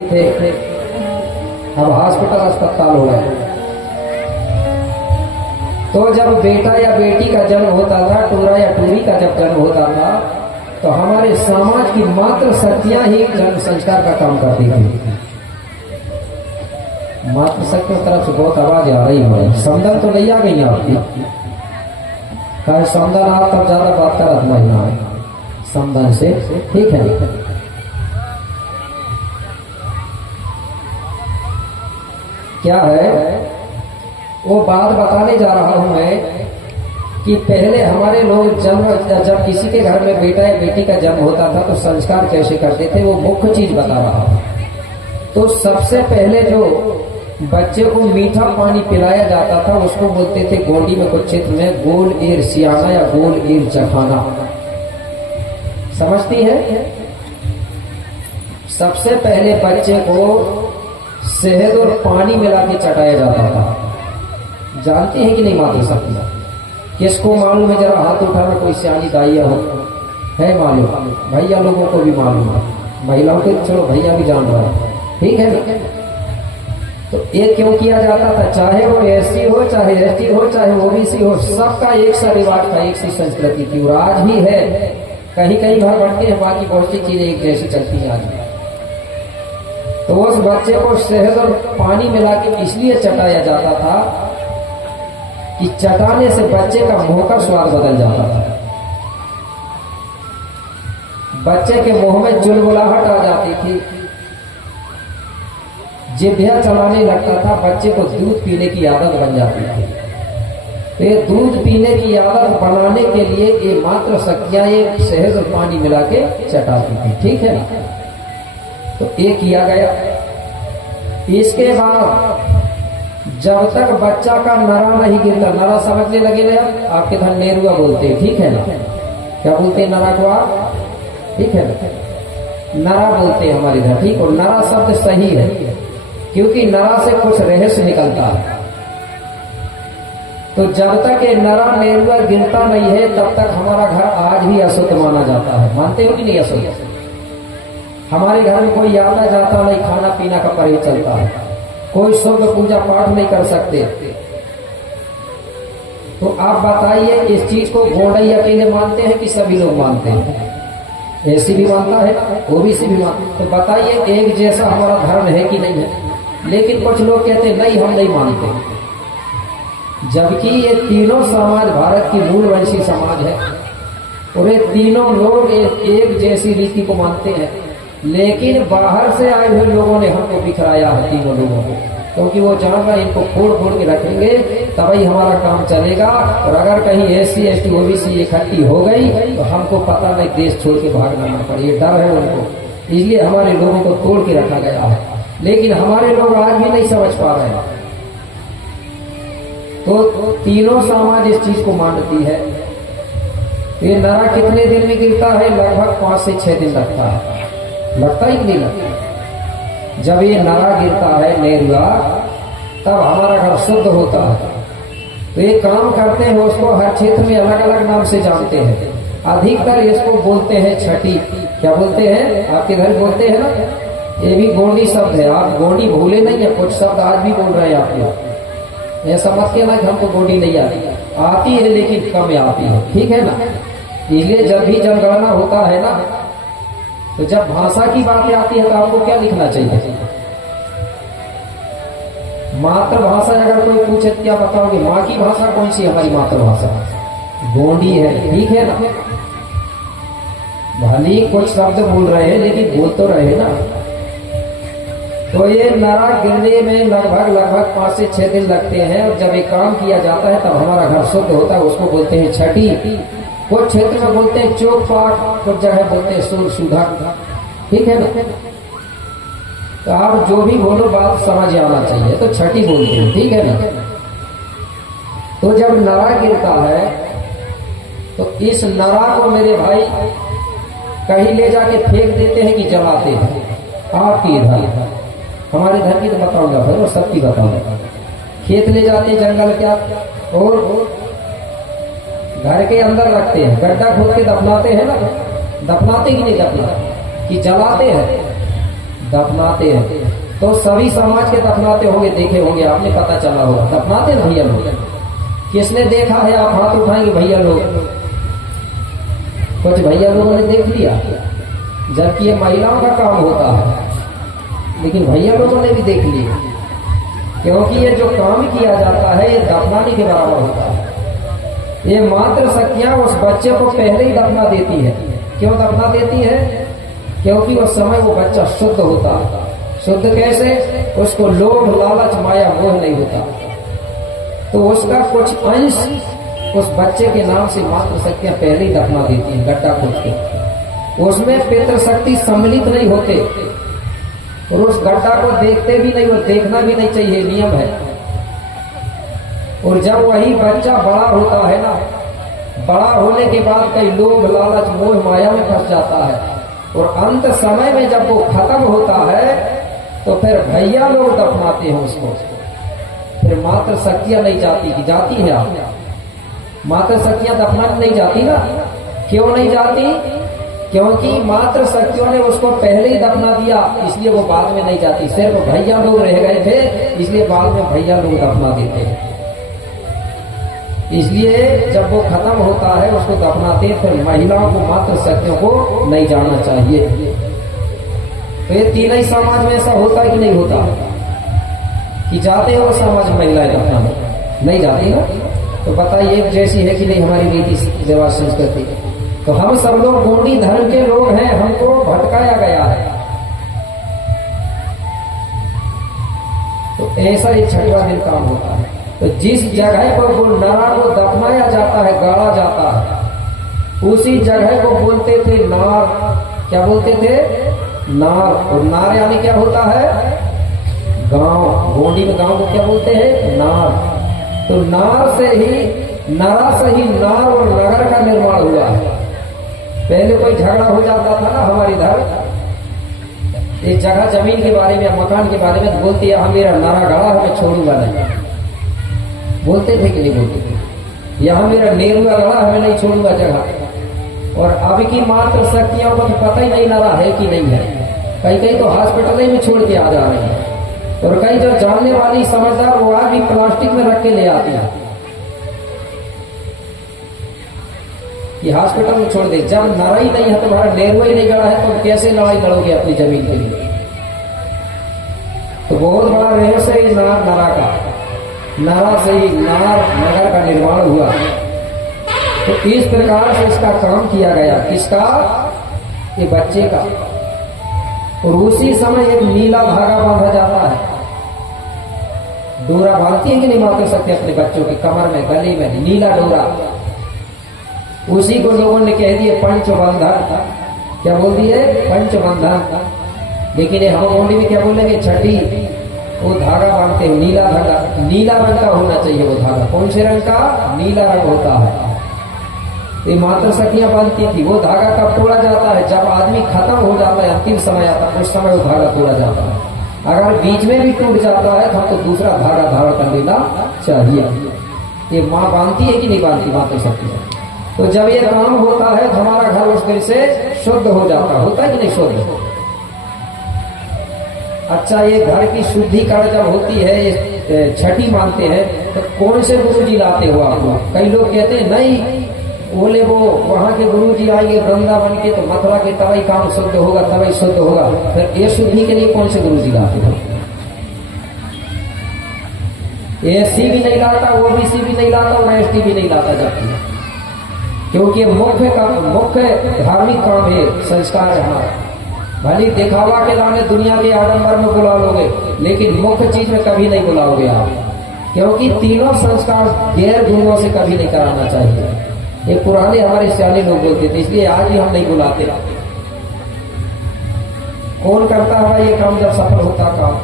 थे, अब हॉस्पिटल अस्पताल हो गए। तो जब बेटा या बेटी का जन्म होता था, टूरा या टूरी का जब जन्म होता था, तो हमारे समाज की मात्र शक्तियां ही जन्म संस्कार का काम करती थी। मात्र शक्तियों तरफ से बहुत आवाज आ रही है। समदन तो नहीं आ गई आपकी? समदन आप तब ज्यादा बात कर महिला है समदन से, ठीक है। क्या है वो बात बताने जा रहा हूं मैं कि पहले हमारे लोग जब किसी के घर में बेटा या बेटी का जन्म होता था तो संस्कार कैसे करते थे, वो मुख्य चीज बता रहा हूं। तो सबसे पहले जो बच्चे को मीठा पानी पिलाया जाता था उसको बोलते थे गोंडी में कुछ क्षेत्र में गोल ईर सियाना या गोल ईर चखाना। समझती है? सबसे पहले बच्चे को शहद और पानी मिला के चटाया जाता था। जानते हैं कि नहीं मालूम? सकती किसको मालूम है? जरा हाथ उठाना कोई सियानी दाइया हो, है मालूम? भैया लोगों को भी मालूम है, महिलाओं के चलो भैया भी जान रहा है, ठीक है ना? तो ये क्यों किया जाता था? चाहे वो एससी हो, चाहे एसटी हो, चाहे ओबीसी हो, सबका एक सा रिवाज था, एक सी संस्कृति थी और आज भी है। कहीं कहीं घर बनते हैं, बाकी बहुत सी चीजें एक जैसी चलती हैं आज भी। तो उस बच्चे को शहद और पानी मिला के इसलिए चटाया जाता था कि चटाने से बच्चे का मुंह का स्वाद बदल जाता था, बच्चे के मुंह में चुलबुलाहट आ जाती थी, जिभ्या चलाने लगता था, बच्चे को दूध पीने की आदत बन जाती थी। तो ये दूध पीने की आदत बनाने के लिए ये मात्र शक्तियां ये शहद और पानी मिला के चटाती थी, ठीक है ना? तो ये किया गया। इसके बाद जब तक बच्चा का नरा नहीं गिरता, नरा समझने लगे ना आपके धन नेरुआ बोलते हैं, ठीक है ना? क्या बोलते हैं नरा को आप? ठीक है ना? नरा बोलते हैं हमारे इधर, ठीक। और नरा शब्द सही है क्योंकि नरा से कुछ रहस्य निकलता है। तो जब तक ये नरा नेरुआ गिरता नहीं है तब तक हमारा घर आज भी अशुद्ध माना जाता है। मानते हो कि नहीं? अशुद्ध। हमारे घर में कोई आता जाता नहीं, खाना पीना का परहेज चलता है, कोई शुभ पूजा पाठ नहीं कर सकते। तो आप बताइए इस चीज को गोंडई अकेले मानते हैं कि सभी लोग मानते हैं? ऐसी भी मानता है, ओबीसी भी मानता। तो बताइए एक जैसा हमारा धर्म है कि नहीं है? लेकिन कुछ लोग कहते नहीं हम नहीं मानते, जबकि ये तीनों समाज भारत की मूलवंशी समाज है और ये तीनों लोग एक जैसी रीति को मानते हैं। लेकिन बाहर से आए हुए लोगों ने हमको बिखराया है तीनों लोगों को, क्योंकि वो जान रहा इनको फोड़ फोड़ के रखेंगे तभी हमारा काम चलेगा। और अगर कहीं एससी एसटी ओबीसी इकट्ठी हो गई तो हमको पता नहीं देश छोड़ के भागना ना पड़े, ये डर है उनको, इसलिए हमारे लोगों को तोड़ के रखा गया है। लेकिन हमारे लोग आज भी नहीं समझ पा रहे हैं। तो तीनों समाज इस चीज को मानती है। ये नरा कितने दिन में गिरता है? लगभग 5 से 6 दिन लगता है। लगता ही नहीं लगता। जब ये नरा गिरता है नेरुआ तब हमारा घर शुद्ध होता है। तो ये काम करते हैं, उसको हर क्षेत्र में अलग अलग नाम से जानते हैं। अधिकतर इसको बोलते हैं छठी। क्या बोलते हैं? आपके घर बोलते हैं ना? ये भी गोंडी शब्द है, आप गोंडी भूले नहीं है। कुछ शब्द आज भी बोल रहे हैं आप लोग, ऐसा मत कहना कि हमको गोंडी नहीं आती है, लेकिन कम आती है, ठीक है ना? इसलिए जब भी जनगणना होता है ना, तो जब भाषा की बातें आती है तो आपको क्या लिखना चाहिए? मातृभाषा। अगर कोई पूछे क्या बताओगे? माँ की भाषा कौन सी? हमारी मातृभाषा गोंडी है, ठीक है ना? भले कुछ शब्द बोल रहे हैं लेकिन बोल तो रहे ना। तो ये नरा गिरने में लगभग 5 से 6 दिन लगते हैं और जब ये काम किया जाता है तब हमारा घर शुद्ध होता है। उसको बोलते हैं छठी। कुछ क्षेत्र में बोलते हैं चौक पाठ, कुछ जगह बोलते हैं सूर्य सुधा, ठीक है ना? तो आप जो भी बोलो बात समझ आना चाहिए, तो छठी बोलते हैं, ठीक है ना? तो जब नरा गिरता है तो इस नरा को मेरे भाई कहीं ले जाके फेंक देते हैं कि जलाते हैं। आपकी इधर, हमारे घर की तो बताऊंगा फिर, और सबकी बताऊंगा। खेत ले जाते हैं, जंगल क्या, और घर के अंदर रखते हैं, गड्ढा खोद के दफनाते हैं ना। दफनाते कि नहीं दफनाते? कि जलाते हैं? दफनाते हैं। तो सभी समाज के दफनाते होंगे, देखे होंगे आपने, पता चला होगा दफनाते हैं भैया लोग। किसने देखा है? आप हाथ उठाएंगे भैया लोग। कुछ भैया लोगों ने देख लिया, जबकि ये महिलाओं का काम होता है, लेकिन भैया लोगों ने भी देख लिया, क्योंकि ये जो काम किया जाता है ये दफनाने के बराबर होता है। ये मात्र शक्तियां उस बच्चे को पहले ही दफना देती है। क्यों दफना देती है? क्योंकि उस समय वो बच्चा शुद्ध होता है। शुद्ध कैसे? उसको लोभ, लालच, माया, मोह नहीं होता, तो उसका कुछ अंश उस बच्चे के नाम से मात्र शक्तियां पहले ही दफना देती हैं, गड्ढा खोद के। उसमें पितृशक्ति सम्मिलित नहीं होते, और उस गड्ढा को देखते भी नहीं, और देखना भी नहीं चाहिए, नियम है। और जब वही बच्चा बड़ा होता है ना, बड़ा होने के बाद कई लोभ, लालच, मोह, माया में फंस जाता है, और अंत समय में जब वो खत्म होता है तो फिर भैया लोग दफनाते हैं उसको। फिर मात्र शक्तियां नहीं जाती, कि जाती है आप? मात्र शक्तियां दफनाने नहीं जाती ना। क्यों नहीं जाती? क्योंकि मात्र शक्तियों ने उसको पहले ही दफना दिया, इसलिए वो बाद में नहीं जाती। सिर्फ भैया लोग रह गए थे, इसलिए बाद में भैया लोग दफना देते हैं। इसलिए जब वो खत्म होता है उसको दफनाते, फिर महिलाओं को मात्र शक्तियों को नहीं जाना चाहिए। तो ये तीन ही समाज में ऐसा होता है कि नहीं होता? कि जाते हो समाज में महिलाएं दफनाने? नहीं जाती ना। तो बताइए एक जैसी है कि नहीं हमारी रीति रिवाज संस्कृति? तो हम सब लोग गोंडी धर्म के लोग हैं, हमको भटकाया गया है। तो ऐसा ही छठवां दिन काम होता है। तो जिस जगह पर वो नरा को दफनाया जाता है, गाड़ा जाता है, उसी जगह को बोलते थे नार। क्या बोलते थे? नार। और नार यानी क्या होता है? गांव। गोंडी में गांव को क्या बोलते हैं? नार। तो नार से ही, नरा से ही नार और नगर का निर्माण हुआ है। पहले कोई झगड़ा हो जाता था ना हमारे इधर, एक जगह जमीन के बारे में या मकान के बारे में, तो बोलते हैं हाँ मेरा नारा गड़ा है, मैं छोड़ूंगा नहीं। बोलते थे कि नहीं बोलते थे? यहाँ मेरा नेरुआ गड़ा है, मैं नहीं छोड़ूंगा जगह। और अभी की मात्र शक्तियों को तो पता ही नहीं नारा है कि नहीं है। कहीं कहीं तो हॉस्पिटल में छोड़ के आ जा रहे हैं, और कहीं जो जानने वाली समझदार वो आज भी प्लास्टिक में रख के ले आती है कि हॉस्पिटल में छोड़ दे। जब नारा ही नहीं है, तुम्हारा नेरुआ ही नहीं गड़ा है, तो कैसे लड़ाई लड़ोगे अपनी जमीन के लिए? तो बहुत बड़ा रहस्य है नारा का। नारा से ही नार नगर का निर्माण हुआ। तो इस प्रकार से इसका काम किया गया। किसका? ये बच्चे का। और उसी समय एक नीला धागा बांधा जाता है। डोरा बांधती है कि नहीं मात्र सकते अपने बच्चों के कमर में, गले में, नीला डोरा। उसी को लोगों ने कह दिए पंचबंधन। क्या बोल दिए? पंचबंधन। लेकिन ये हम गोंडी में क्या बोलेंगे? छठी। वो धागा बांधते हैं, नीला धागा। नीला रंग का होना चाहिए वो धागा। कौन से रंग का? नीला रंग होता है। ये मात्र सखियां बांधती थी। वो धागा कब तोड़ा जाता है? जब आदमी खत्म हो जाता है, अंतिम समय आता है, उस समय वो धागा तोड़ा जाता है। अगर बीच में भी टूट जाता है तो दूसरा धागा धारण कर लेना चाहिए। ये माँ बांधती है कि नहीं बांधती मात्र सखियां? तो जब ये काम होता है तो हमारा घर उस दिन से शुद्ध हो जाता। होता है कि नहीं शुद्ध? अच्छा, ये घर की शुद्धिकरण जब होती है, छठी मानते हैं, तो कौन से गुरु जी लाते हो आप लोग? कई लोग कहते हैं नहीं, बोले वो वहां के गुरु जी आएंगे वृंदावन के, तो मथुरा के तभी काम शुद्ध होगा, तभी शुद्ध होगा। फिर ये शुद्धि के लिए कौन से गुरु जी लाते हो? एससी भी नहीं लाता, ओबीसी भी नहीं लाता, और एसटी भी नहीं लाता जाती, क्योंकि मुख्य धार्मिक काम है, संस्कार है हमारा। भले दिखावा के लाने दुनिया के आडंबर में बुला लोगे, लेकिन मुख्य चीज में कभी नहीं बुलाओगे आप, क्योंकि तीनों संस्कार गैर गुरुओं से कभी नहीं कराना चाहिए। ये पुराने हमारे सियाने लोग बोलते थे, इसलिए आज भी हम नहीं बुलाते। कौन करता है ये काम जब सफल होता काम?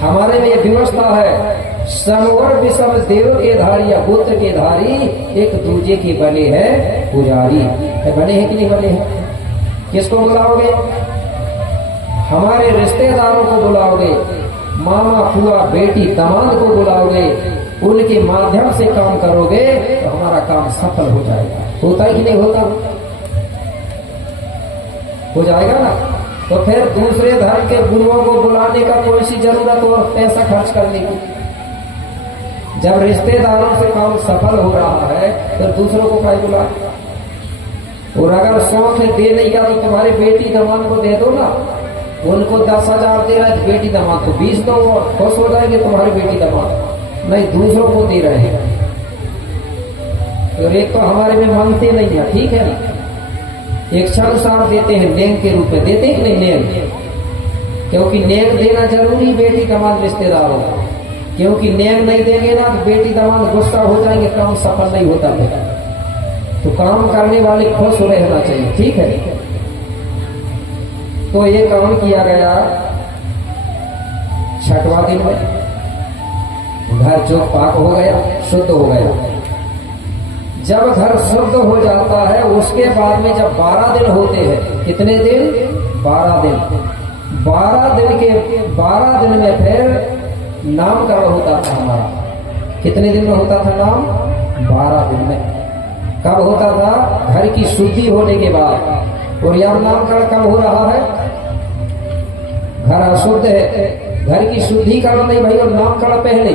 हमारे में ये व्यवस्था है, समवर विषम देव के धारी या पुत्र के धारी, एक दूजे के बने हैं पुजारी। बने हैं कि नहीं बने हैं? किसको बुलाओगे? हमारे रिश्तेदारों को बुलाओगे, मामा, फुआ, बेटी, दामाद को बुलाओगे, उनके माध्यम से काम करोगे तो हमारा काम सफल हो जाएगा। होता है कि नहीं होता? हो जाएगा ना। तो फिर दूसरे धर्म के गुरुओं को बुलाने का कोई सी जरूरत और पैसा खर्च करने की। जब रिश्तेदारों से काम सफल हो रहा है तो दूसरों को क्या बुला। और अगर 100 के दे नहीं गया तो तुम्हारी बेटी दामाद को दे दो ना। उनको 10,000 दे रहा है, बेटी दामाद को 20 दो और खुश हो जाएंगे तुम्हारी बेटी दामाद। नहीं, दूसरों को दे रहे हैं। तो एक तो हमारे में मांगते नहीं है, ठीक है ना, इच्छानुसार देते हैं, नेम के रूप में देते हैं नहीं नेम, क्योंकि नेम देना जरूरी बेटी दामाद रिश्तेदारों को। क्योंकि नेम नहीं देंगे ना तो बेटी दामाद गुस्सा हो जाएंगे, काम सफल नहीं होता है। तो काम करने वाले खुश रहना चाहिए, ठीक है। तो ये काम किया गया 6वां दिन में, घर जो पाक हो गया, शुद्ध हो गया। जब घर शुद्ध हो जाता है उसके बाद में जब 12 दिन होते हैं, कितने दिन? 12 दिन। 12 दिन में फिर नामकरण होता था हमारा। कितने दिन में होता था नाम? 12 दिन में। कब होता था? घर की शुद्धि होने के बाद। और यह नामकरण कब हो रहा है? घर अशुद्ध है, घर की शुद्धि करो नहीं भाई, और नामकरण पहले,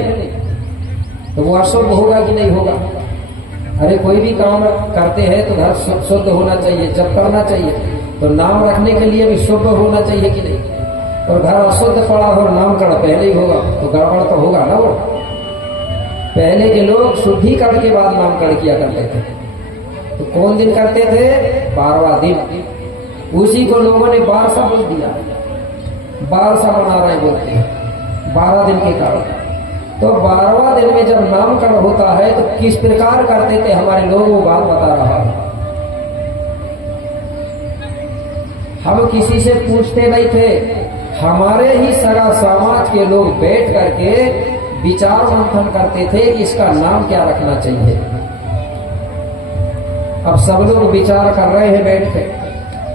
तो वो अशुद्ध होगा कि नहीं होगा? अरे कोई भी काम करते हैं तो घर शुद्ध होना चाहिए। जब करना चाहिए तो नाम रखने के लिए भी शुद्ध होना चाहिए कि नहीं? और घर अशुद्ध पड़ा हो, नामकरण पहले ही होगा तो गड़बड़ तो होगा ना। वो पहले के लोग शुद्धि करने के बाद नामकरण किया करते थे। तो कौन दिन करते थे? 12वां दिन। उसी को लोगों ने बारसा बोल दिया, बारसा बना रहे बोलते हैं 12 दिन के कारण। तो 12वां दिन में जब नामकरण होता है तो किस प्रकार करते थे हमारे लोग, वो बात बता रहा है। हम किसी से पूछते नहीं थे, हमारे ही सगा समाज के लोग बैठ करके विचार मंथन करते थे कि इसका नाम क्या रखना चाहिए। अब सब लोग विचार कर रहे हैं बैठ के।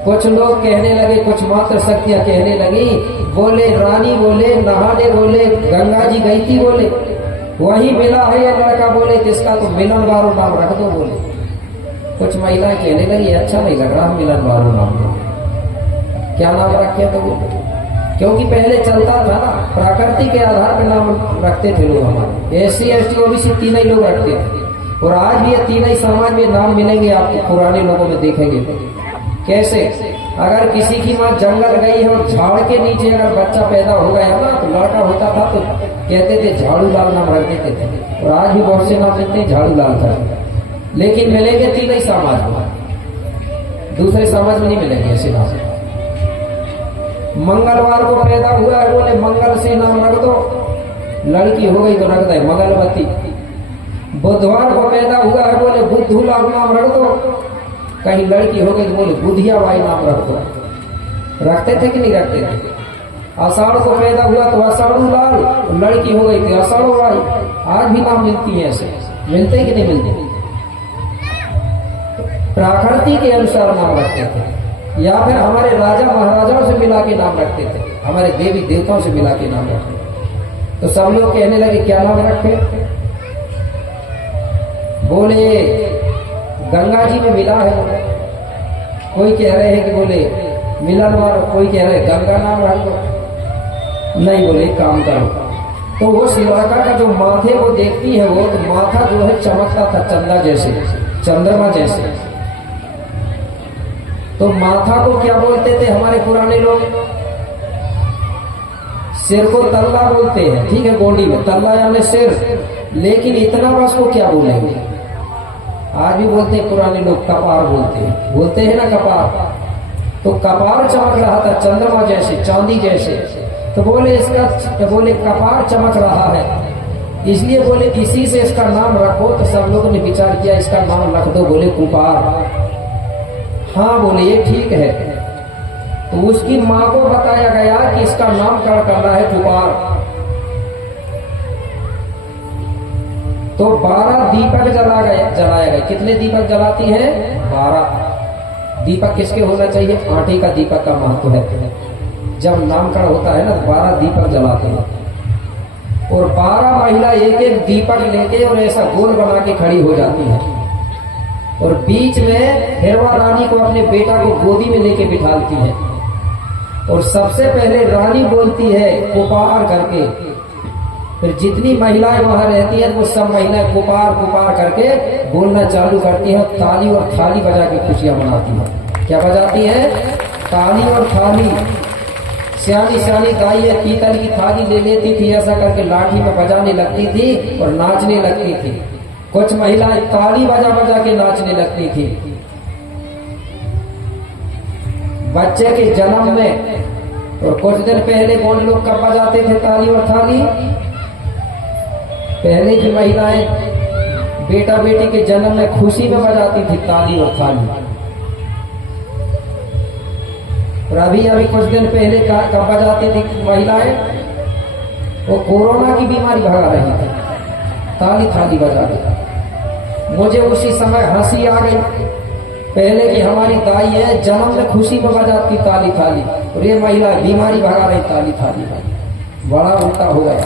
कुछ लोग कहने लगे, कुछ मात्र शक्तियां कहने लगी, बोले रानी, बोले नहाने, बोले गंगा जी गई थी, बोले वही मिला है। या लड़का बोले जिसका तो मिलन बारू नाम रख दो, बोले। कुछ महिलाएं कहने लगी अच्छा नहीं लग रहा मिलन बारू नाम, क्या नाम रखे? तो बोले क्योंकि पहले चलता था ना, प्रकृति के आधार पर नाम रखते थे लोग हमारे। SC ST OBC तीन ही लोग रखते थे। और आज भी ये तीन ही समाज में नाम मिलेंगे आपको, पुराने लोगों में देखेंगे। कैसे? अगर किसी की माँ जंगल गई है और झाड़ के नीचे अगर बच्चा पैदा हो गया ना, तो लड़का होता था तो कहते थे झाड़ू लाल नाम रख देते थे। और आज भी बहुत से नाम मिलते हैं झाड़ू लाल का, लेकिन मिलेंगे तीन ही समाज में, दूसरे समाज में नहीं मिलेंगे ऐसे नाम। मंगलवार को पैदा हुआ है, बोले मंगल से नाम रख दो, लड़की हो गई तो रख दे मंगलवती। बुधवार को पैदा हुआ है, बोले बुद्धू लाल नाम रख दो, कहीं लड़की हो गई तो बोले बुधिया बाई नाम रख दो। रखते थे कि नहीं रखते थे? आषाढ़ को पैदा हुआ तो आषाढ़ू लाल, लड़की हो गई तो आषाढ़ो बाई। आज भी नाम मिलती है, ऐसे मिलते कि नहीं मिलते? प्रकृति के अनुसार नाम रखते थे, या फिर हमारे राजा महाराजाओं से मिला के नाम रखते थे, हमारे देवी देवताओं से मिला के नाम रखते थे। तो सब लोग कहने लगे क्या नाम रखे? बोले गंगा जी में मिला है, कोई कह रहे हैं कि बोले मिलन वार, कोई कह रहे गंगा नाम रख दो। नहीं, बोले काम करो। तो वो शिलाका का जो माथे को देखती है, वो तो माथा जो है चमकता था चंदा जैसे, चंद्रमा जैसे। तो माथा को क्या बोलते थे हमारे पुराने लोग? सिर को तल्ला बोलते हैं, ठीक है, गोंडी में तल्ला यानी सिर। लेकिन इतना बस को क्या बोलेंगे? आज भी बोलते हैं पुराने लोग, कपार बोलते हैं ना, कपार। तो कपार चमक रहा था चंद्रमा जैसे, चांदी जैसे। तो बोले इसका, तो बोले कपार चमक रहा है, इसलिए बोले इसी से इसका नाम रखो। तो सब लोगों ने विचार किया इसका नाम रख दो, बोले कुपार। हाँ बोले ये ठीक है। तो उसकी माँ को बताया गया कि इसका नामकरण करना है कुपार। तो 12 दीपक जलाया गया। कितने दीपक जलाती है? 12 दीपक। किसके होना चाहिए? आटे का दीपक का महत्व है। जब नामकरण होता है ना तो 12 दीपक जलाते हैं, और 12 महिला एक एक दीपक लेके और ऐसा गोल बना के खड़ी हो जाती है, और बीच में हिरवा रानी को अपने बेटा को गोदी में लेके बिठाती है। और सबसे पहले रानी बोलती है पुकार करके, फिर जितनी महिलाएं वहां रहती हैं वो सब महिलाएं पुकार पुकार करके बोलना चालू करती हैं, ताली और थाली बजा के खुशियां मनाती हैं। क्या बजाती है? ताली और थाली। सियानी सियानी दाई है पीतल की थाली ले लेती थी, ऐसा करके लाठी में बजाने लगती थी और नाचने लगती थी। कुछ महिलाएं ताली बजा बजा के नाचने लगती थी। बच्चे के जन्म में और कुछ दिन पहले कौन लोग कब बजाते थे ताली और थाली? पहले की महिलाएं बेटा बेटी के जन्म में खुशी में बजाती थी ताली और थाली। और अभी अभी कुछ दिन पहले कब बजाती थी महिलाएं? वो कोरोना की बीमारी भगा रही थी, ताली थाली बजा के। मुझे उसी समय हंसी आ गई। पहले की हमारी दाई है जन्म में खुशी में बजाती ताली थाली, और ये महिला बीमारी भगा रही ताली थाली। बड़ा उल्टा हो गया।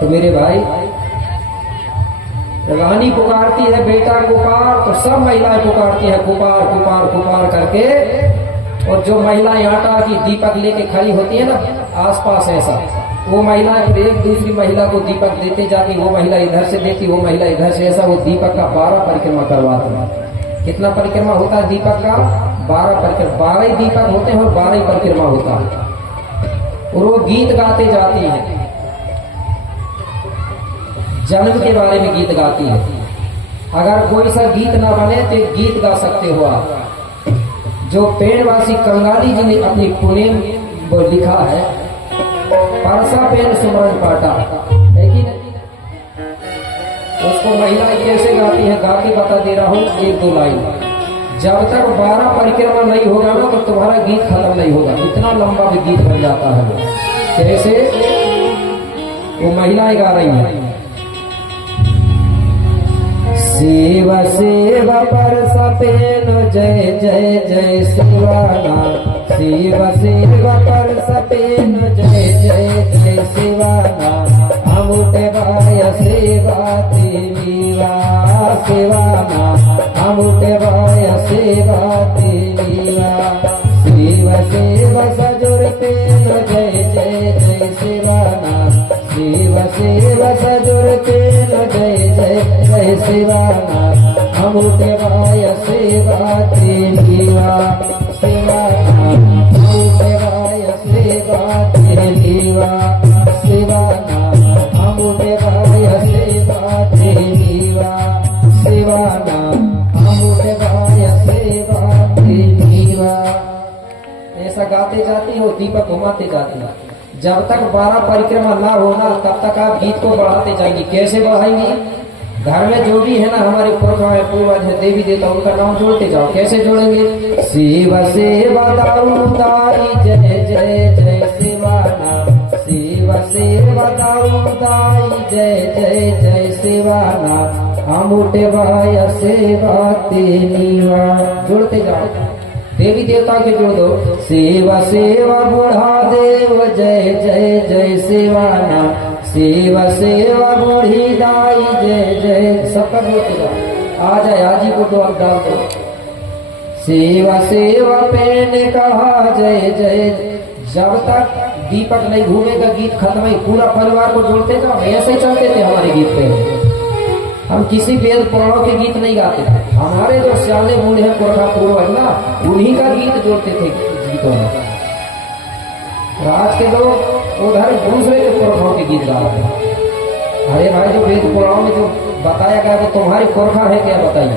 तो मेरे भाई, रानी पुकारती है बेटा पुकार, तो सब महिलाएं पुकारती है पुकार पुकार पुकार करके। और जो महिलाएं आटा की दीपक लेके खड़ी होती है ना आसपास ऐसा, वो महिलाएं फिर एक दूसरी महिला को दीपक देती जाती, वो महिला इधर से देती, वो महिला इधर से, ऐसा वो दीपक का 12 परिक्रमा करवाती है। कितना परिक्रमा होता है दीपक का? 12 परिक्रमा। 12 ही दीपक होते हैं और 12 ही परिक्रमा होता है। और वो गीत गाते जाती है, जन्म के बारे में गीत गाती है। अगर कोई सा गीत ना बने तो एक गीत गा सकते हो आप, जो पेड़वासी कंगाली जी ने अपनी पुनेम लिखा है, परसा पेन सुमरन पाटा, है कि नहीं? उसको महिलाएं कैसे गाती है गा के बता दे रहा हूं, 1-2 लाइन। जब तक 12 परिक्रमा नहीं होगा ना तो तुम्हारा गीत खत्म नहीं होगा। इतना लंबा भी गीत बन जाता है वो। कैसे? वो महिलाएं गा रही है, शिव शिव परसा पेन जय जय जय शिवाना, शिव शिव परसा पेन जय जय जय शिवाना, अमुटे बाय सेवा देवीवा शिवाना, अमुटे बाय सेवा देवीवा, शिव शिव सजुर पेन जय जय जय शिवाना, शिव शिव सजुर पेन जय जय जय शिवाना, अमुटे बाय सेवा देवीवा शिवाना, अमुटे बाय सेवा देवीवा शिवाना, अमुटे बाय सेवा देवीवा शिवाना, अमुटे बाय सेवा देवीवा। ऐसा गाते जाती हो, दीपक घुमाते जाती हो। जब तक 12 परिक्रमा ना होना तब तक आप गीत को बढ़ाते जाएंगे। कैसे बढ़ाएंगे? घर में जो भी है ना हमारे पुरखा है, पूर्वज है, देवी देवता, उनका नाम जोड़ते जाओ। कैसे जोड़ेंगे? शिव सेवा दाऊदाई जय जय जय शिवाना, शिव सेवा दाऊदाई जय जय जय शिवाना, अमुटे बाय सेवा तेनीवा। जोड़ते जाओ, देवी देवता के जोड़ दो। सेवा सेवा बूढ़ा देव जय जय जय शिवाना, सेवा सेवा बूढ़ी दाई जय जय। सबका बोलते जाओ। आ जाए आजी को तो अब डाल दो। सेवा सेवा पेन कहा जय जय। जब तक दीपक नहीं घूमेगा गीत खत्म ही। पूरा परिवार को जोड़ते जाओ। ऐसे ही चलते थे हमारे गीत पे। हम किसी वेद पुराणों के गीत नहीं गाते थे। हमारे जो श्याले बूढ़े हैं पुरखा पूर्वज ना, उन्हीं का गीत जोड़ते थे गीतों में। आज के लोग उधर दूसरे के पुरखाओं के गीत गाते हैं। अरे भाई, जो वेद पुराणों में जो बताया गया वो तुम्हारी पुरखा है क्या? बताइए।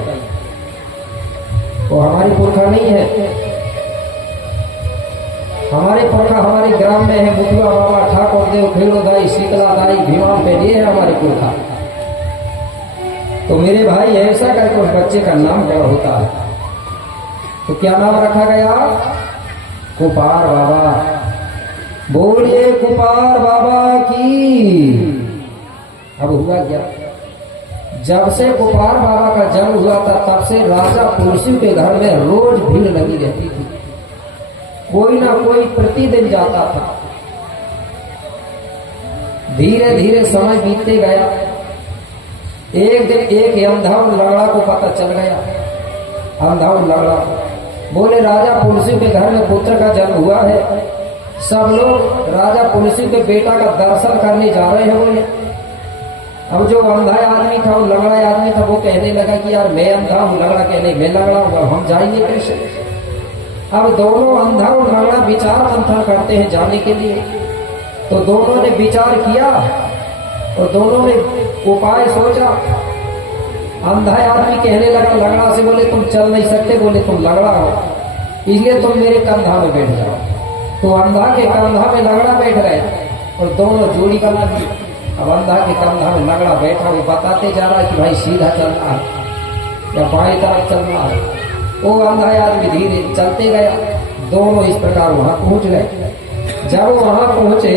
वो हमारी पुरखा नहीं है। हमारे पुरखा हमारे ग्राम में है। मुखिया बाबा, ठाकुर देव, खेड़ो दाई, शीतला दाई, भीमान पे ये है हमारे पुरखा। तो मेरे भाई, ऐसा करके उस बच्चे का नाम बड़ा होता है। तो क्या नाम रखा गया? कुपार बाबा। बोलिए कुपार बाबा की। अब हुआ क्या? जब से कुपार बाबा का जन्म हुआ था तब से राजा तुलसी के घर में रोज भीड़ लगी रहती थी। कोई ना कोई प्रतिदिन जाता था। धीरे धीरे समय बीतते गया। एक दिन एक अंधा लंगड़ा को पता चल गया। अंधा लंगड़ा बोले, राजा तुलसी के घर में पुत्र का जन्म हुआ है। सब लोग राजा पुलसी के बेटा का दर्शन करने जा रहे हैं बोले। अब जो अंधा आदमी था, वो लंगड़ा आदमी था, वो कहने लगा कि यार मैं अंधा हूँ, लंगड़ा कहने मैं लंगड़ा हूँ, अब हम जाएंगे कैसे। अब दोनों अंधा और लंगड़ा विचार मंथन करते हैं जाने के लिए। तो दोनों ने विचार किया और दोनों ने उपाय सोचा। अंधा आदमी कहने लगा लंगड़ा से, बोले तुम चल नहीं सकते, बोले तुम लंगड़ा हो, इसलिए तुम मेरे कंधा में बैठ जाओ। तो अंधा के कंधा में लंगड़ा बैठ गए और दोनों जोड़ी बना दी। अब अंधा के कंधा में लंगड़ा बैठा, वो बताते जा रहा है कि भाई सीधा चलना है या बाएं तरफ चलना है। वो अंधा आदमी धीरे चलते गया। दोनों इस प्रकार वहां पहुंच गए। जब वो वहां पहुंचे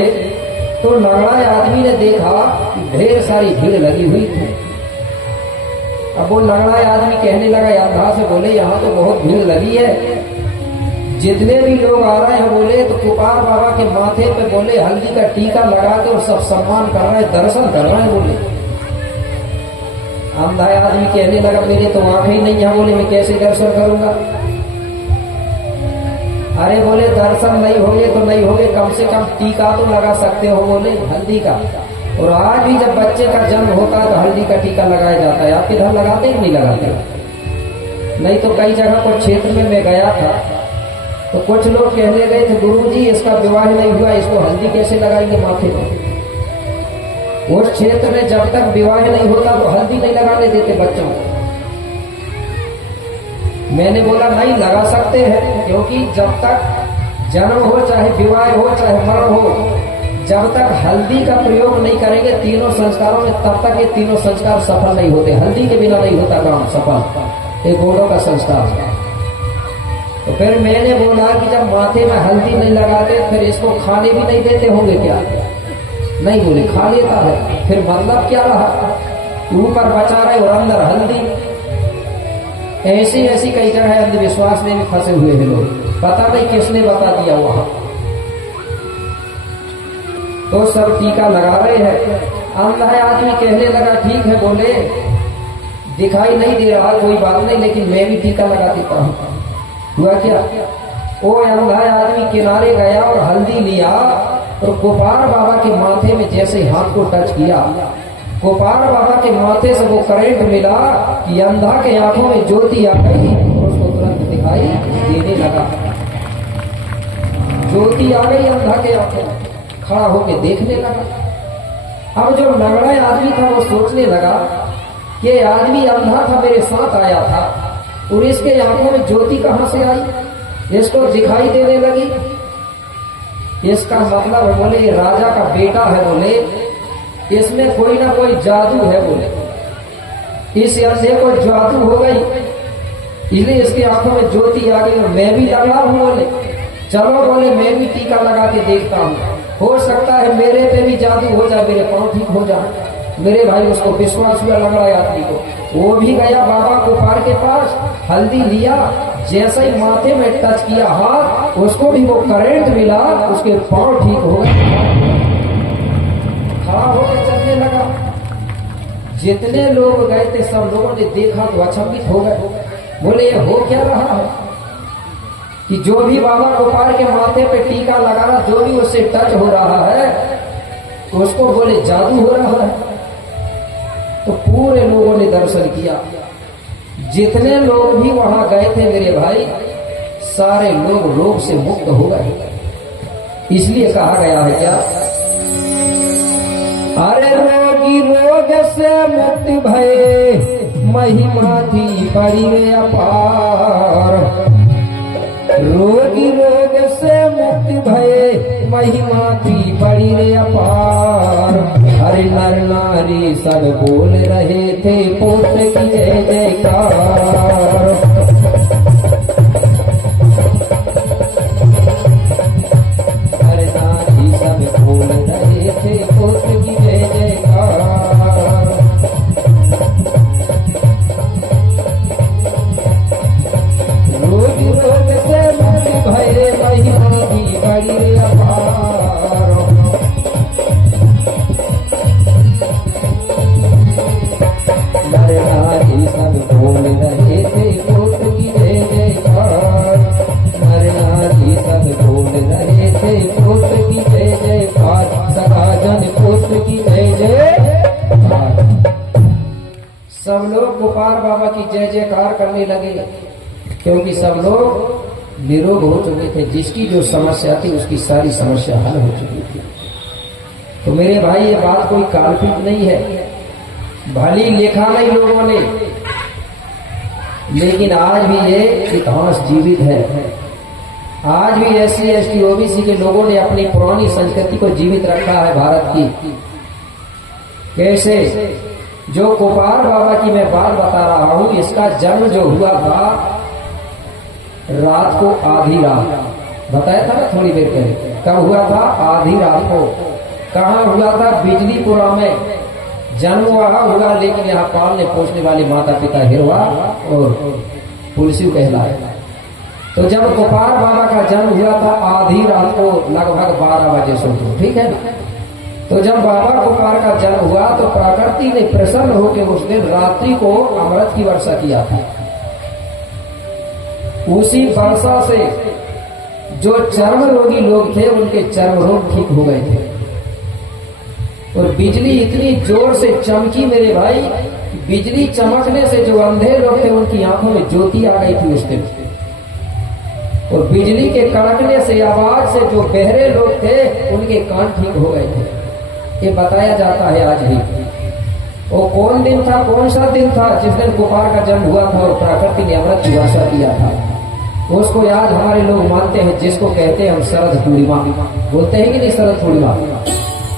तो लंगड़ा आदमी ने देखा कि ढेर सारी भीड़ लगी हुई थी। अब वो लंगड़ा आदमी कहने लगा अंधा से, बोले यहाँ तो बहुत भीड़ लगी है, जितने भी लोग आ रहे हैं बोले तो कुपार बाबा के माथे पे बोले हल्दी का टीका लगा के और सब सम्मान कर रहे हैं, दर्शन कर रहे हैं बोले। अंधा आदमी कहने लगा मेरे तो आंखें ही नहीं है, बोले मैं कैसे दर्शन करूंगा। अरे बोले दर्शन नहीं होंगे तो नहीं होंगे, कम से कम टीका तो लगा सकते हो बोले हल्दी का। और आज भी जब बच्चे का जन्म होता है तो हल्दी का टीका लगाया जाता है। आप इधर लगाते कि नहीं लगाते? नहीं तो कई जगह पर क्षेत्र में मैं गया था तो कुछ लोग कहने गए थे गुरुजी इसका विवाह नहीं हुआ, इसको हल्दी कैसे लगाएंगे माथे पर। उस क्षेत्र में जब तक विवाह नहीं होता तो हल्दी नहीं लगाने देते बच्चों को। मैंने बोला नहीं लगा सकते हैं, क्योंकि जब तक जन्म हो, चाहे विवाह हो, चाहे मरण हो, जब तक हल्दी का प्रयोग नहीं करेंगे तीनों संस्कारों में, तब तक ये तीनों संस्कार सफल नहीं होते। हल्दी के बिना नहीं होता काम सफल, ये गोड़ों का संस्कार। तो फिर मैंने बोला कि जब माथे में हल्दी नहीं लगाते फिर इसको खाने भी नहीं देते होंगे क्या? नहीं बोले खा लेता है। फिर मतलब क्या रहा, ऊपर बचा रहे और अंदर हल्दी। ऐसी ऐसी कई जगह अंधविश्वास में भी फंसे हुए हैं लोग, पता नहीं किसने बता दिया वहां। तो सब टीका लगा रहे हैं। अंधा आदमी कहने लगा ठीक है बोले दिखाई नहीं दे रहा कोई बात नहीं, लेकिन मैं भी टीका लगा देता हूं। हुआ क्या, वो अंधा आदमी किनारे गया और हल्दी लिया और गोपाल बाबा के माथे में जैसे हाथ को टच किया, गोपाल बाबा के माथे से वो करंट मिला कि अंधा के आंखों में ज्योति आ गई और उसको तुरंत दिखाई देने लगा। ज्योति आ गई अंधा के आंखों में, खड़ा होके देखने लगा। अब जो लंगड़ा आदमी था वो सोचने लगा कि आदमी अंधा था, मेरे साथ आया था और इसके आंखों में ज्योति कहां से आई, इसको दिखाई देने लगी। इसका मतलब है बोले ये राजा का बेटा है, बोले इसमें कोई ना कोई जादू है, बोले इस अंधे को जादू हो गई इसलिए इसकी आंखों में ज्योति आ गई और मैं भी लगा हूं। बोले चलो बोले मैं भी टीका लगा के देखता हूं, हो सकता है मेरे पे भी जादू हो जाए, मेरे पांव ठीक हो जाए। मेरे भाई उसको विश्वास हुआ लंगड़ा आदमी को, वो भी गया बाबा गोपाल के पास, हल्दी लिया, जैसे ही माथे में टच किया हाथ, उसको भी वो करंट मिला, उसके पांव ठीक हो गए, खड़ा होकर चलने लगा। जितने लोग गए थे सब लोगों ने देखा तो अचंभित हो गए, बोले ये हो क्या रहा है कि जो भी बाबा गोपाल के माथे पे टीका लगा रहा, जो भी उससे टच हो रहा है तो उसको बोले जादू हो रहा है। तो पूरे लोगों ने दर्शन किया, जितने लोग भी वहां गए थे मेरे भाई, सारे लोग रोग से मुक्त हो गए। इसलिए कहा गया है क्या, अरे रोगी रोग से मुक्त भये, महिमा थी बड़ी रे अपार। रोगी रोग से मुक्त भये, महिमा थी बड़ी रे अपार। हरे नर नारी सब बोल रहे थे पुत्र की जय जयकार। हरे नारी सब बोल रहे थे पुत्र की जय जयकार। रोग रोग से मुक्त भये, महिमा थी बड़ी रे अपार। नर नारी सब बोल रहे सब लोग गोपाल बाबा की जय जयकार करने लगे, क्योंकि सब लोग निरोग हो चुके थे। जिसकी जो समस्या थी उसकी सारी समस्या हल हो चुकी थी। तो मेरे भाई ये बात कोई काल्पनिक नहीं है, भली लिखा नहीं लोगों ने, लेकिन आज भी ये इतिहास जीवित है। आज भी SC ST OBC के लोगों ने अपनी पुरानी संस्कृति को जीवित रखा है भारत की। कैसे? जो गोपाल बाबा की मैं बात बता रहा हूं, इसका जन्म जो हुआ था रात को आधी रात, बताया था ना थोड़ी देर पहले। कब हुआ था? आधी रात को। कहाँ हुआ था? बिजलीपुरा में जन्म हुआ, लेकिन यहाँ पालने पोषने वाले माता पिता हिरवा और पुलसियों कहलाए। तो जब गोपाल बाबा का जन्म हुआ था आधी रात को, लगभग 12 बजे सोचो, ठीक है ना। तो जब बाबा गोपाल का जन्म हुआ तो प्रकृति ने प्रसन्न होकर उस दिन रात्रि को अमृत की वर्षा किया था। उसी वर्षा से जो चर्म रोगी लोग थे उनके चर्म रोग ठीक हो गए थे। और बिजली इतनी जोर से चमकी मेरे भाई, बिजली चमकने से जो अंधे लोग थे उनकी आंखों में ज्योति आ गई थी उस दिन। और बिजली के कड़कने से, आवाज से जो बहरे लोग थे उनके कान ठीक हो गए थे। ये बताया जाता है आज भी। वो कौन दिन था, कौन सा दिन था जिस दिन गोपाल का जन्म हुआ था और प्रकृति ने अमृत की वर्षा किया था? उसको आज हमारे लोग मानते हैं, जिसको कहते हैं हम शरद पूर्णिमा। बोलते हैं कि नहीं शरद पूर्णिमा?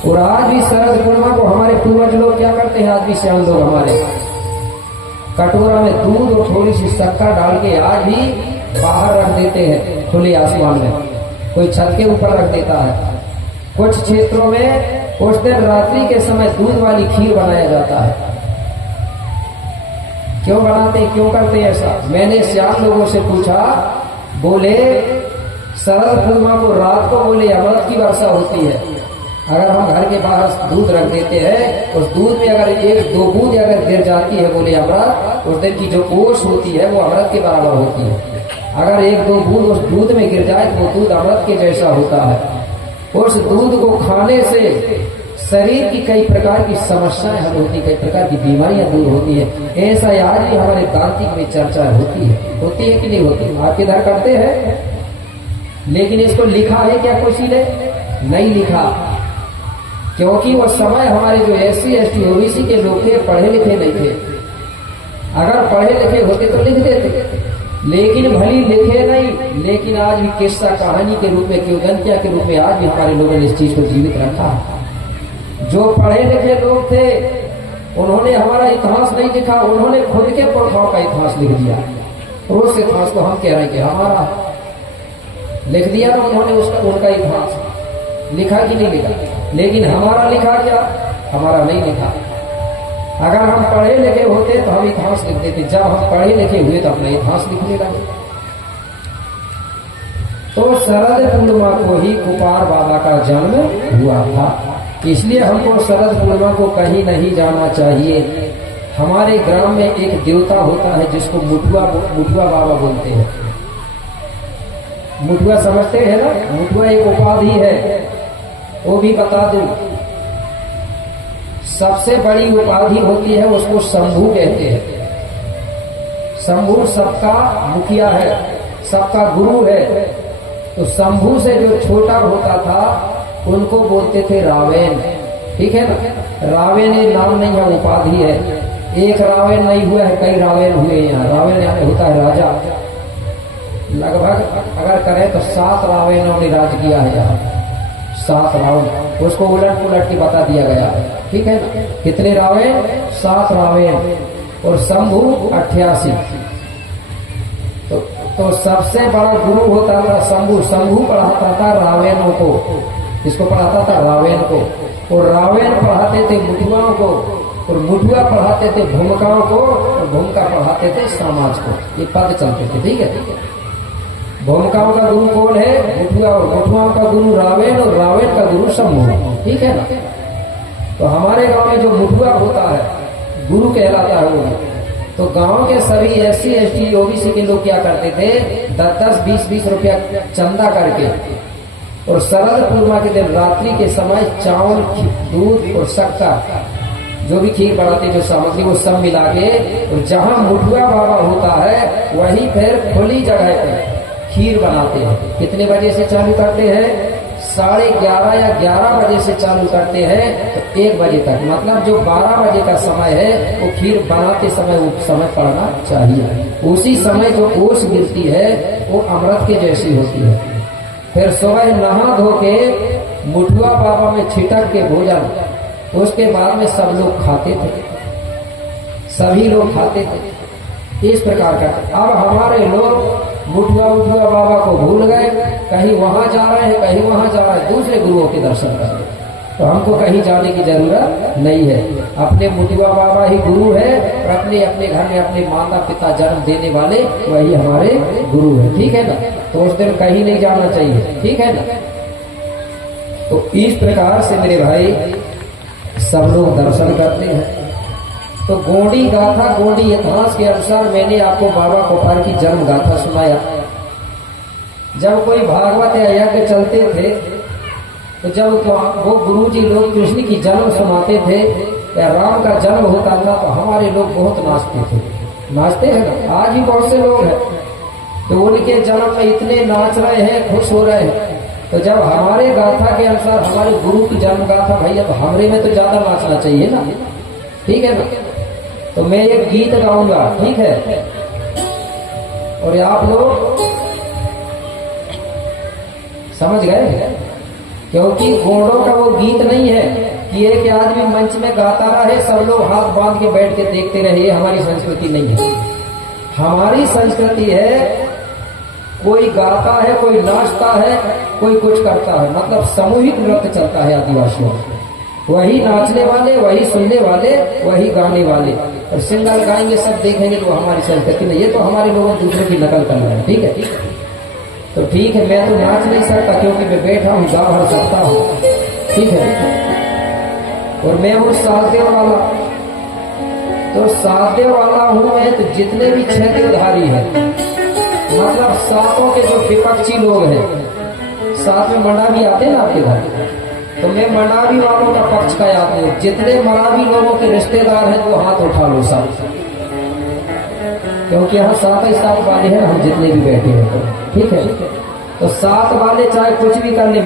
और आज भी शरद पूर्णिमा को हमारे पूर्वज लोग क्या करते हैं, आज भी श्याम लोग हमारे कटोरा में दूध और थोड़ी सी शक्कर डाल के आज भी बाहर रख देते हैं खुले आसमान में। कोई छत के ऊपर रख देता है। कुछ क्षेत्रों में उस दिन रात्रि के समय दूध वाली खीर बनाया जाता है। क्यों बनाते, क्यों करते हैं ऐसा? मैंने श्याम लोगों से पूछा, बोले शरद पूर्णिमा को रात को बोले अमृत की वर्षा होती है। अगर हम घर के बाहर दूध रख देते हैं, उस दूध में अगर 1-2 बूंद अगर गिर जाती है बोले अमृत, उस दिन की जो ओस होती है वो अमृत के बराबर होती है। अगर 1-2 बूंद उस दूध में गिर जाए तो वो दूध अमृत के जैसा होता है। उस दूध को खाने से शरीर की कई प्रकार की समस्याएं हल होती, कई प्रकार की बीमारियां दूर होती है। ऐसा आज भी हमारे तांत्रिक में चर्चा होती है कि नहीं होती? आप इधर करते हैं, लेकिन इसको लिखा है क्या किसी ने? नहीं लिखा, क्योंकि वो समय हमारे जो SC ST OBC के लोग थे पढ़े लिखे नहीं थे। अगर पढ़े लिखे होते तो लिख देते, लेकिन भली लिखे नहीं। लेकिन आज भी किस्सा कहानी के रूप में, किंवदंतियां के रूप में आज भी हमारे लोगों ने इस चीज को जीवित रखा है। जो पढ़े लिखे लोग थे उन्होंने हमारा इतिहास नहीं लिखा, उन्होंने खुद के पुरखाओं का इतिहास लिख दिया। और उस इतिहास को हम कह रहे हैं कि हमारा लिख दिया, तो उन्होंने उसका उनका इतिहास लिखा कि नहीं लिखा? लेकिन हमारा लिखा क्या? हमारा नहीं लिखा। अगर हम पढ़े लिखे होते तो हम इतिहास लिख देते। जब हम पढ़े लिखे हुए तो अपना इतिहास लिखने लगे। तो शरद पूर्णिमा को ही गोपाल बाबा का जन्म हुआ था, इसलिए हमको शरद पूर्णिमा को कहीं नहीं जाना चाहिए। हमारे ग्राम में एक देवता होता है जिसको मुठुआ बाबा बोलते हैं। मुठुआ समझते हैं ना? मुठुआ एक उपाधि है, वो भी बता दूं। सबसे बड़ी उपाधि होती है, उसको शंभू कहते हैं। शंभू सबका मुखिया है, सबका गुरु है। तो शंभू से जो छोटा होता था उनको बोलते थे रावेन, ठीक है ना? रावेन ये नाम नहीं है, उपाधि है। एक रावेन नहीं हुआ है, कई रावेन हुए। यहाँ रावेन यहाँ होता है राजा। लगभग अगर करें तो 7 रावेनों ने राज किया है यहाँ, 7 रावण। उसको उलट पुलट के बता दिया गया, ठीक है ना? कितने रावेन? 7 रावेन। और शंभू 88। तो सबसे बड़ा गुरु होता था शंभू। शंभू पढ़ाता था रावेनों को। किसको पढ़ाता था? रावेन को। और रावेन पढ़ाते थे मुठुआओं को, और मुठुआ पढ़ाते थे भूमिकाओं को, और भूमिका पढ़ाते थे समाज को। ये पद चलते थे, ठीक है? भूमिकाओं का गुरु कौन है? मुठुआ। और मुठुआओं का गुरु रावेन, और रावेन का गुरु शंभू, ठीक है ना? तो हमारे गांव में जो मुठुआ होता है, गुरु कहलाता है वो। तो गांव के सभी SC ST OBC के लोग क्या करते थे? 10-10, 20-20 रुपया चंदा करके, और शरद पूर्णिमा के दिन रात्रि के समय चावल, दूध और शक्कर जो भी खीर बनाते जो सामग्री वो सब मिला के, और जहाँ मुठुआ बाबा होता है वहीं फिर खुली जगह पे खीर बनाते हैं। कितने बजे से चालू करते हैं? 11:30 या 11 बजे से चालू करते हैं तो 1 बजे तक, मतलब जो 12 बजे का समय है वो खीर बनाते समय वो समय पड़ना चाहिए। उसी समय जो ओस गिरती है वो अमृत के जैसी होती है। फिर सुबह नहा धो के मुठुआ बाबा में छिटक के भोजन, उसके बाद में सब लोग खाते थे, सभी लोग खाते थे इस प्रकार का। अब हमारे लोग मुठुआ बाबा को भूल गए, कहीं वहां जा रहे हैं, कहीं वहां जा रहे हैं, दूसरे गुरुओं के दर्शन कर रहे। तो हमको कहीं जाने की जरूरत नहीं है, अपने मुठुआ बाबा ही गुरु है, और अपने अपने घर में अपने माता पिता जन्म देने वाले वही हमारे गुरु है, ठीक है ना। तो उस दिन कहीं नहीं जाना चाहिए, ठीक है ना। तो इस प्रकार से मेरे भाई सब लोग दर्शन करते हैं। तो गोंडी गाथा, गोंडी इतिहास के अनुसार मैंने आपको बाबा गोपाल की जन्म गाथा सुनाया। जब कोई भागवत या यज्ञ चलते थे तो जब वो गुरुजी लोग कृष्ण की जन्म सुनाते थे या राम का जन्म होता था तो हमारे लोग बहुत नाचते थे, नाचते हैं ना, आज भी बहुत से लोग हैं तो उनके जन्म में इतने नाच रहे हैं, खुश हो रहे हैं। तो जब हमारे गाथा के अनुसार हमारे गुरु की जन्म गाथा भैया, तो हमरे में तो ज्यादा नाचना चाहिए ना, ठीक है ना। तो मैं एक गीत गाऊंगा, ठीक है, और आप लोग समझ गए, क्योंकि घोड़ों का वो गीत नहीं है कि एक आदमी मंच में गाता रहे, सब लोग हाथ बांध के बैठ के देखते रहे, ये हमारी संस्कृति नहीं है। हमारी संस्कृति है कोई गाता है, कोई नाचता है, कोई कुछ करता है, मतलब सामूहिक नृत्य चलता है आदिवासियों में। वही नाचने वाले, वही सुनने वाले, वही गाने वाले, और सिंगल गाएंगे सब देखेंगे तो हमारी संस्कृति में, ये तो हमारे लोगों दूसरे की नकल कर रहे हैं, ठीक है। तो ठीक है, मैं तो नाच नहीं सकता क्योंकि मैं बैठा हूँ, गा भर सकता हूँ, ठीक है। और मैं हूँ सातदेव वाला, तो सातदेव वाला हूँ मैं, तो जितने भी 6 देवधारी है, मतलब सातों के जो विपक्षी लोग हैं, साथ में मनावी आते हैं ना आपके घर, तो मैं मनावी वालों का पक्ष का आदमी हूँ। जितने मनावी लोगों के रिश्तेदार हैं तो हाथ उठा लो सब, क्योंकि यहाँ 7 ही 7 वाले हैं हम जितने भी बैठे हैं, ठीक है। तो 7 वाले चाहे कुछ भी कर ले,